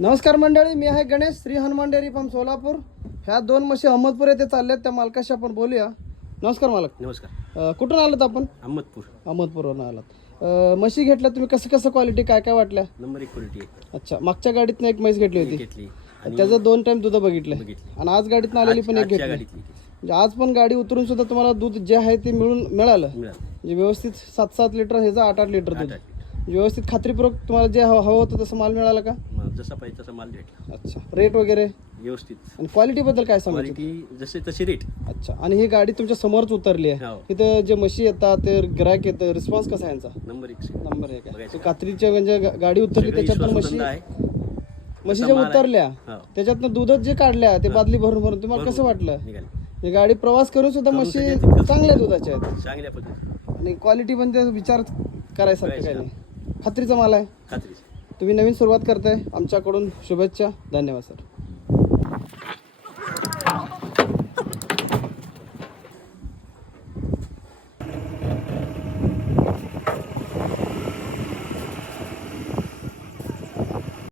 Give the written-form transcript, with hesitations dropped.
नमस्कार मंडळी, मी आहे गणेश, श्री हनुमान डेअरी फार्म सोलापूर. ह्या दोन म्हशी अहमदपूर येथे चालल्यात. त्या मालकाशी आपण बोलूया. नमस्कार मालक. नमस्कार. कुठून आलात आपण? अहमदपूरवरून आलात. म्हशी घेतल्या तुम्ही, कसं क्वालिटी काय वाटल्या? नंबर 1 क्वालिटी आहे. अच्छा, मागच्या गाडीतनं एक म्हैस घेतली होती, त्याचं 2 टाइम दूध बघितलं आणि आज गाडीतनं आलेली पण एक घेतली. म्हणजे आज पण गाडी उतरून सुद्धा तुम्हाला दूध जे आहे ते मिळालं. म्हणजे व्यवस्थित 7-7 लिटर, ह्याचं 8-8 लिटर दूध. व्यवस्थित खात्रीपूर्वक तुम्हाला जे हवं होतं तसं माल मिळाला का? जसा पाहिजे तसा माल भेटला. अच्छा, रेट वगैरे व्यवस्थित. आणि क्वालिटी बद्दल काय सांगायचं? क्वालिटी जसे तशी रेट. अच्छा, आणि ही गाडी तुमच्या समोरच उतरली आहे. इथं जे म्हशी येतात ते ग्राहक येतं, रिस्पॉन्स कसा आहे यांचा? नंबर 1. नंबर 1 आहे. खात्रीच्या म्हणजे गाडी उतरली त्याच्यातून म्हशी ज्या उतरल्या त्याच्यातनं दूधच जे काढल्या ते बादली भरून तुम्हाला कसं वाटलं? ही गाडी प्रवास करून सुद्धा म्हशी चांगल्या दुधाच्या आहेत, चांगल्या पद्धतीने, आणि क्वालिटी पण ते विचार करायसारखं काही नाही. खात्रीचा माल आहे. खात्री. तुम्ही नवीन सुरुवात करताय, आमच्याकडून शुभेच्छा. धन्यवाद सर.